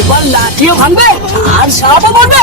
এবার লাঠিও ভাঙবে আর সাপও বলবে।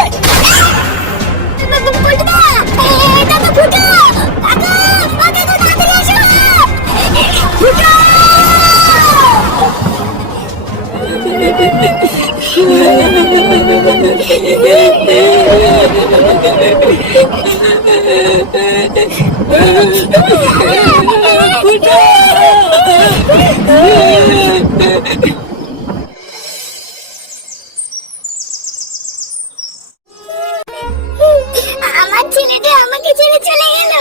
আমার ছেলেটা আমাকে ছেড়ে চলে গেল,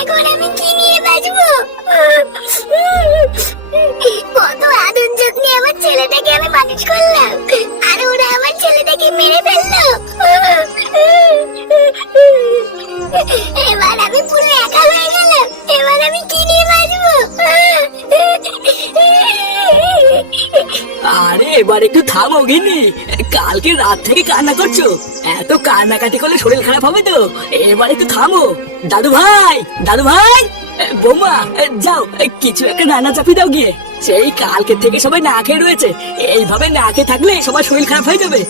এখন আমি কি নিয়ে বাঁচবো? কত আদর যত্নে আমার ছেলেটাকে আমি মানুষ করলাম, আর ওরা আমার ছেলেটাকে মেরে ফেললো। এবার আমি পুরো একা হয়ে গেলাম, এবার আমি কি নিয়ে বাঁচবো? আরে এবার একটু থামো গিন্নি, কালকে রাত থেকে কান্না করছো, এত কান্নাকাটি করলে শরীর খারাপ হবে তো। এবার একটু থামো। দাদু ভাই, দাদু ভাই, বৌমা যাও কিছু একটা রান্না চাপিয়ে দাও গিয়ে। সেই কালকে থেকে সবাই না খেয়ে রয়েছে, এইভাবে না খেয়ে থাকলে সবার শরীর খারাপ হয়ে যাবে।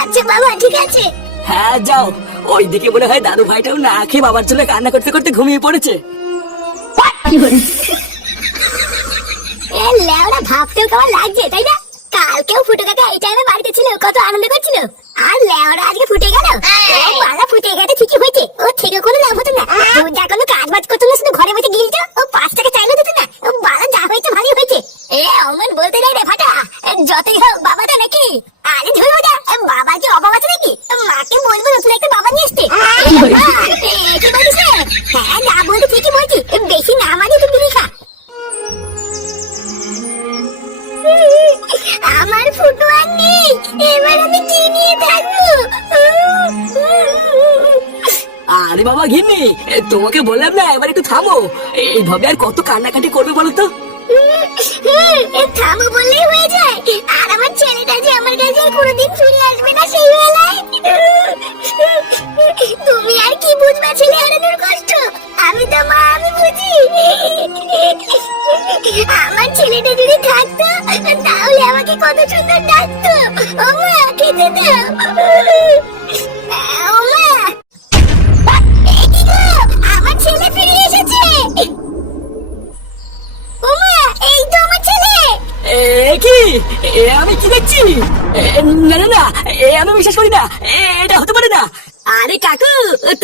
আচ্ছা বাবা, ঠিক আছে। হ্যাঁ যাও, ওইদিকে মনে হয় দাদু ভাইটাও না খেয়ে বাবার চলে কান্না করতে করতে ঘুমিয়ে পড়েছে। লেওড়া ভাবতেও কেমন লাগছে, তাই না? কালকেও ফুটে কাকা এই টাইমে বাড়িতে ছিল, কত আনন্দ করছিল, আর লেওড়া আজকে ফুটে গেল। বাড়া ফুটে গেছে ঠিকই হয়েছে, ও থেকে কোনো লাভ হতো না। ও যা কোনো কাজ বাজ করতো না, শুধু ঘরে বসে গিলতো, ও 5 টাকা চাইলে দিত না। ও বাড়া যা হয়েছে ভালোই হয়েছে। অমন বলতে নাই রে ফাটা, যতই হোক বাবা তো নাকি। আরে ধরবো না, বাবা কি অভাব আছে নাকি? মাকে বলবো নতুন একটা বাবা নিয়ে আসতে। কি বলিস রে? হ্যাঁ না বলতে ঠিকই বলছি, বেশি না মানে তুমি লিখা। আমার ফুটো আর নেই, এবার আমি কি নিয়ে থাকবো? আরে বাবা গিন্নি, তোমাকে বললাম না এবার একটু থামো, এইভাবে আর কত কান্নাকাটি করবে বলো তো। থামো বললেই হয়ে যায়, আর আমার ছেলেটা যে আমার কাছে কোনোদিন ফিরে আসবে না সেই বেলায়। তুমি আর কি বুঝবা ছেলে হারানোর কষ্ট, আমি তো মা, আমি বুঝি। আমার ছেলেটা যদি থাকতো তাহলে আমাকে কত সুন্দর ডাকতো, ও মা খেতে দাও, ও মা। এই কি গো, আমার ছেলে ফিরে এসেছে। ও মা, এই তো আমার ছেলে। কি আমি কি দেখছি? না না না, আমি বিশ্বাস করি না, এটা হতে পারে না। আরে কাকু,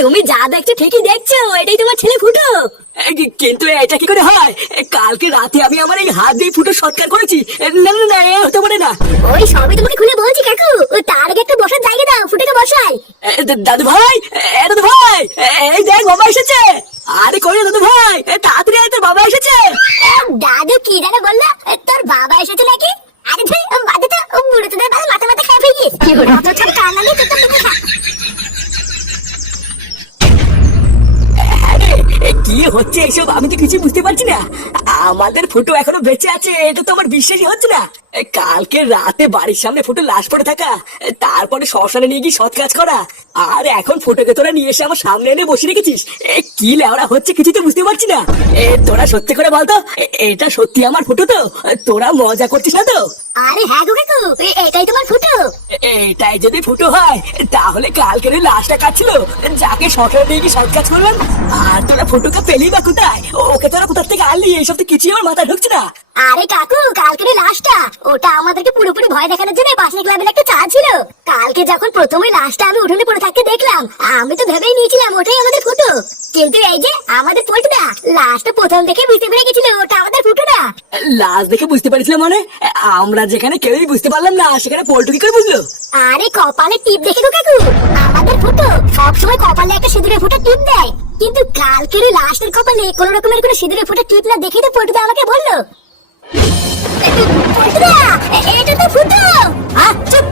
তুমি যা দেখছো ঠিকই দেখছো, এটাই তোমার ছেলে ফুটো। কিন্তু এটা কি করে হয়? কালকে রাতে আমি আমার এই হাত দিয়ে ফুটো সৎকার করেছি। না না না, হতে পারে না। ওই সবই তোমাকে খুলে বলছি কাকু, তার আগে একটা বসার জায়গা দাও, ফুটোকে বসাই। দাদু ভাই, দাদু ভাই, এই দেখ বাবা এসেছে। আরে কই দাদু ভাই, তাড়াতাড়ি আয়, তোর বাবা এসেছে। দাদু কি জানে বললো তোর বাবা এসেছে নাকি? আরে ভাই বাদে তো, বুড়ো তোদের মাথা মাথা খেয়ে ফেলিস, অত সব কান্নানি তো তোর দেখা। কি হচ্ছে এসব, আমি তো কিছু বুঝতে পারছি না। আমাদের ফুটো এখনো বেঁচে আছে, এটা তো আমার বিশ্বাসই হচ্ছে না। কালকে রাতে বাড়ির সামনে ফুটো লাশ পড়ে থাকা, তারপরে শ্মশানে নিয়ে গিয়ে সৎ কাজ করা, আর এখন ফুটোকে তোরা নিয়ে এসে আমার সামনে এনে বসে রেখেছিস। কি লেওড়া হচ্ছে কিছু তো বুঝতে পারছি না। তোরা সত্যি করে বলতো, এটা সত্যি আমার ফুটো তো? তোরা মজা করছিস না তো? আরে হ্যাঁ গো কাকু, এটাই তোমার ফুটো। এটাই যদি ফুটো হয় তাহলে কালকের ওই লাশটা কাটছিল যাকে সকালে নিয়ে গিয়ে সৎ কাজ করলাম, আর তোরা ফুটোকে পেলি বা কোথায়? ওকে তোরা কোথা থেকে আনলি? এইসব তো কিছুই আমার মাথায় ঢুকছে না। আরে কাকু, কালকের লাশটা ওটা আমাদেরকে পুরোপুরি ভয় দেখানোর জন্য পাশে ক্লাবের একটা চা ছিল। কালকে যখন প্রথমে লাশটা আমি উঠোনে পড়ে থাকতে দেখলাম, আমি তো ভেবেই নিয়েছিলাম ওটাই আমাদের ফুটো। কিন্তু এই যে আমাদের পল্টুদা লাশটা প্রথম থেকে বুঝতে পেরে গেছিল ওটা আমাদের ফুটো না। লাশ দেখে বুঝতে পারছিলাম মানে? আমরা যেখানে কেউই বুঝতে পারলাম না সেখানে পল্টু কি করে বুঝলো? আরে কপালে টিপ দেখে গো কাকু, আমাদের ফুটো সবসময় কপালে একটা সিঁদুরের ফোঁটা টিপ দেয়, কিন্তু কালকের লাশটার কপালে কোনো রকমের কোনো সিঁদুরের ফোঁটা টিপ না দেখেই তো পল্টুদা আমাকে বললো পল্টুদা এটা তো ফুটো। চুপ,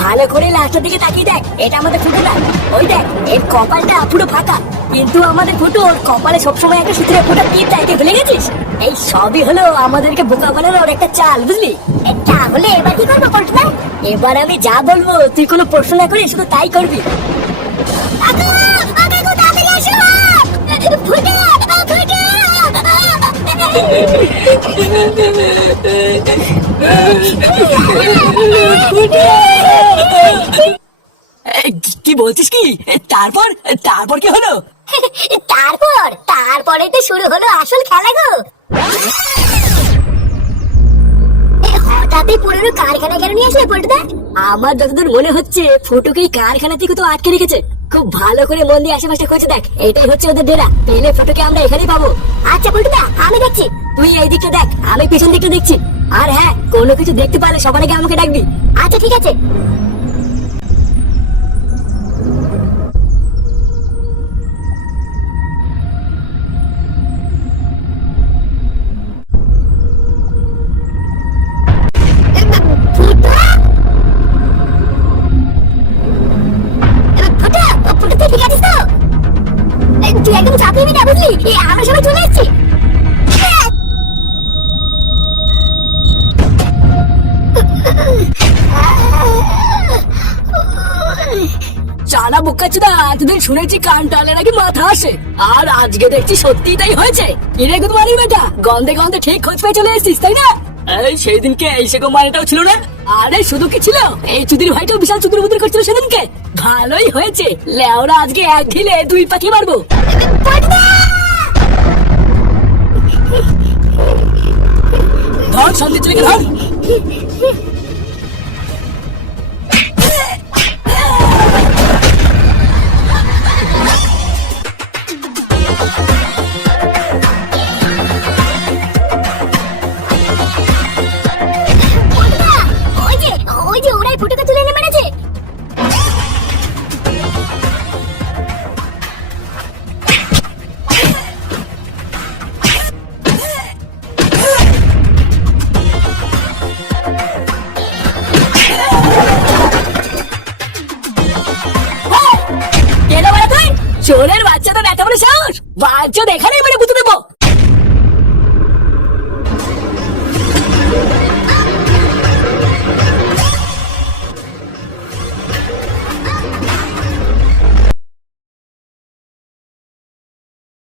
ভালো করে লাস্টের দিকে তাকিয়ে দেখ, এটা আমাদের ফুটো না। ওই দেখ, এর কপালটা পুরো ফাঁকা, কিন্তু আমাদের ফুটো ওর কপালে সবসময় একটা সিঁদুরে ফোঁটা টিপ দেয়, তুই ভুলে গেছিস? এই সবই হলো আমাদেরকে বোকা বানানোর একটা চাল, বুঝলি? তাহলে এবার কি করবো পল্টুদা? এবার আমি যা বলবো তুই কোনো প্রশ্ন না করে শুধু তাই করবি। কাকু, কাকু তাড়াতাড়ি আসো, ফুটো ফুটো। কি বলছিস কি? তারপর তারপর কি হলো? তারপরে তো শুরু হলো আসল খেলা গো। হঠাৎই পুরো কারখানা কেন নিয়ে আসলে পল্টুদা? আমার যতদূর মনে হচ্ছে ফুটোকেই কারখানা থেকে তো আটকে রেখেছে। খুব ভালো করে মন দিয়ে আশেপাশে খুঁজে দেখ, এটাই হচ্ছে ওদের ডেরা। পেলে ফুটোকে আমরা এখানেই পাবো। আচ্ছা পল্টুদা, আমি দেখছি। তুই এই দিকটা দেখ, আমি পিছন দিকটা দেখছি। আর হ্যাঁ, কোনো কিছু দেখতে পারলে সবার আগে আমাকে ডাকবি। আচ্ছা ঠিক আছে। তুই একদম চাপ নিবি না, বুঝলি? আমরা সবাই চলে এসেছি। চালা বোকাচোদা, এতদিন শুনেছি কান টালে নাকি মাথা আসে, আর আজকে দেখছি সত্যি তাই হয়েছে। কিরে গুদমানি বেটা, গন্ধে গন্ধে ঠিক খোঁজ পেয়ে চলে এসেছিস তাই না? এই সেই দিনকে এই সেগো মানেটাও ছিল না। আরে শুধু কি ছিল, এই চুদির ভাইটাও বিশাল চুদির বুদির করছিল সেদিনকে। ভালোই হয়েছে, লেওরা আজকে এক ঢিলে দুই পাখি মারবো। ধর শান্তি চলে ধর। ওই যে ওরাই ফুটোকে তুলে এনে মেরেছে। কেন বলে তুই? চোরের বাচ্চা তো এত বড় সাহস, বাচ্চা দেখানেই মেরে বুঝতে দেবো।